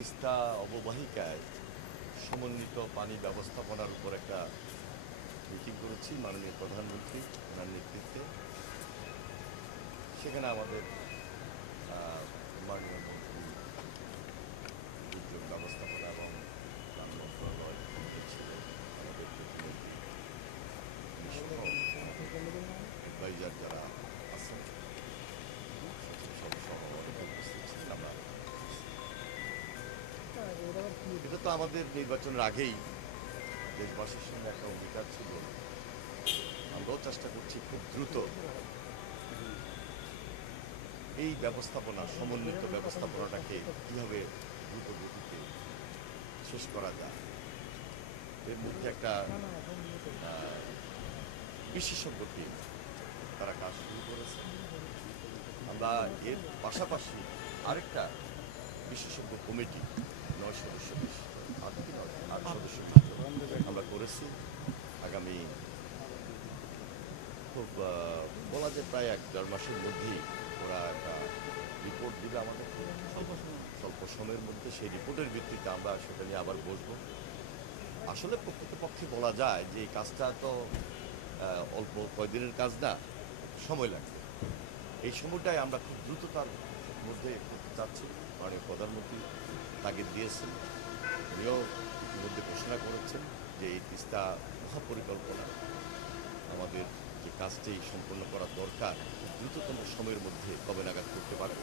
তিস্তা অববাহিকায় সমন্বিত পানি ব্যবস্থাপনার উপর একটা মিটিং করেছি মাননীয় প্রধানমন্ত্রী ওনার নেতৃত্বে। সেখানে আমাদের মাননীয় মন্ত্রী দুর্যোগ ব্যবস্থাপনা এবং ত্রাণ মন্ত্রণালয় ছিলেন, আমাদের প্রতিমন্ত্রী অ্যাডভাইজার যারা আছেন সহ অনেকে উপস্থিত ছিলেন। আমরা এটা তো আমাদের নির্বাচনের আগেই দেশবাসীর সঙ্গে একটা অঙ্গীকার ছিল। আমরাও চেষ্টা করছি খুব দ্রুত এই ব্যবস্থাপনা, সমন্বিত ব্যবস্থাপনাটাকে কীভাবে দ্রুত গতিতে শেষ করা যায়। এর মধ্যে একটা বিশেষজ্ঞ টিম তারা কাজ শুরু করেছে। আমরা এর পাশাপাশি আরেকটা বিশেষজ্ঞ কমিটি 9 সদস্য বিশিষ্ট 8 সদস্য বিশিষ্ট আমরা করেছি। আগামী খুব বলা যায় প্রায় 1-1.5 মাসের মধ্যেই ওরা একটা রিপোর্ট দিবে আমাদের স্বল্প সময়ের মধ্যে। সেই রিপোর্টের ভিত্তিতে আমরা সেটা নিয়ে আবার বসবো। আসলে প্রকৃতপক্ষে বলা যায় যে এই কাজটা তো অল্প কয়দিনের কাজ না, সময় লাগবে। এই সময়টাই আমরা খুব দ্রুততার মধ্যে করতে চাচ্ছি। মাননীয় প্রধানমন্ত্রী তাগিদ দিয়েছেন, উনিও ইতিমধ্যে ঘোষণা করেছেন যে এই তিস্তা মহাপরিকল্পনা আমাদের যে কাজটি সম্পন্ন করা দরকার দ্রুততম সময়ের মধ্যে কবে নাগাদ করতে পারে,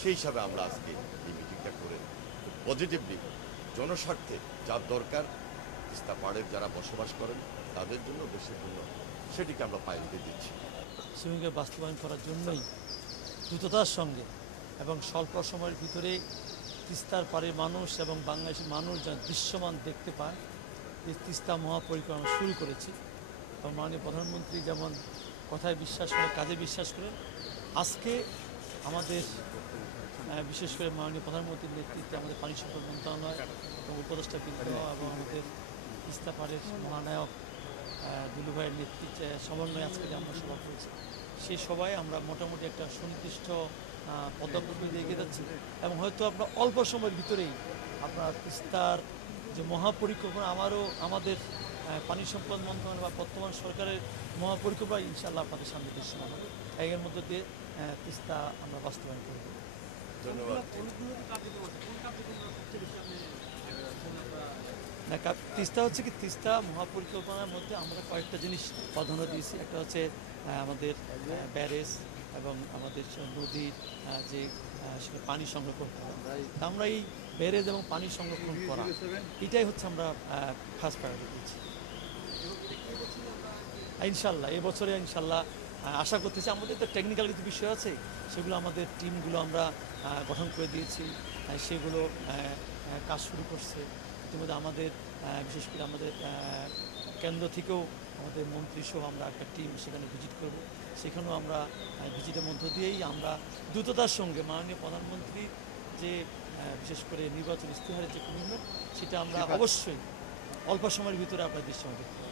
সেই হিসাবে আমরা আজকে এই মিটিংটা করে পজিটিভলি জনস্বার্থে যা দরকার তিস্তা পাড়ের যারা বসবাস করেন তাদের জন্য, দেশের জন্য, সেটিকে আমরা প্রায়োরিটি দিচ্ছি। শ্রমিকের বাস্তবায়ন করার জন্যই দ্রুততার সঙ্গে এবং স্বল্প সময়ের ভিতরে তিস্তার পাড়ের মানুষ এবং বাংলাদেশের মানুষ যেন দৃশ্যমান দেখতে পায় এই তিস্তা মহাপরিকল্পনা শুরু করেছি। এবং মাননীয় প্রধানমন্ত্রী যেমন কথায় বিশ্বাস করে, কাজে বিশ্বাস করেন, আজকে আমাদের বিশেষ করে মাননীয় প্রধানমন্ত্রীর নেতৃত্বে আমাদের পানি সম্পদ মন্ত্রণালয় এবং উপদেষ্টা বৃন্দ এবং আমাদের তিস্তা পাড়ের মহানায়ক দুলু ভাইয়ের নেতৃত্বে সমন্বয়ে আজকে আমরা সভা করেছি। সেই সভায় আমরা মোটামুটি একটা সুনির্দিষ্ট পদক্ষেপ দিয়ে এগিয়ে যাচ্ছি এবং হয়তো আপনার অল্প সময়ের ভিতরেই আপনার তিস্তার যে মহাপরিকল্পনা আমাদের পানি সম্পদ মন্ত্রণালয় বা বর্তমান সরকারের মহাপরিকল্পনা ইনশাআল্লাহ আপনাদের সামনে দৃশ্যমান হবে। এর মধ্য দিয়ে তিস্তা আমরা বাস্তবায়ন করব। ধন্যবাদ। তিস্তা হচ্ছে কি, তিস্তা মহাপরিকল্পনার মধ্যে আমরা কয়েকটা জিনিস প্রাধান্য দিয়েছি। একটা হচ্ছে আমাদের ব্যারেজ এবং আমাদের নদীর যে সেটা পানি সংরক্ষণ করা। আমরা এই ব্যারেজ এবং পানি সংরক্ষণ করা এটাই হচ্ছে আমরা ফার্স্ট প্রায়োরিটি দিচ্ছি। ইনশাল্লাহ এবছরে ইনশাল্লাহ আশা করতেছি। আমাদের তো টেকনিক্যাল কিছু বিষয় আছে, সেগুলো আমাদের টিমগুলো আমরা গঠন করে দিয়েছি, সেগুলো কাজ শুরু করছে ইতিমধ্যে। আমাদের বিশেষ করে আমাদের কেন্দ্র থেকেও আমাদের মন্ত্রী সহ আমরা একটা টিম সেখানে ভিজিট করব। সেখানেও আমরা ভিজিটের মধ্য দিয়েই আমরা দ্রুততার সঙ্গে মাননীয় প্রধানমন্ত্রী যে বিশেষ করে নির্বাচন ইস্তেহারের যে কমিটমেন্ট, সেটা আমরা অবশ্যই অল্প সময়ের ভিতরে আপনার দৃশ্যমান দেখতে পাবো।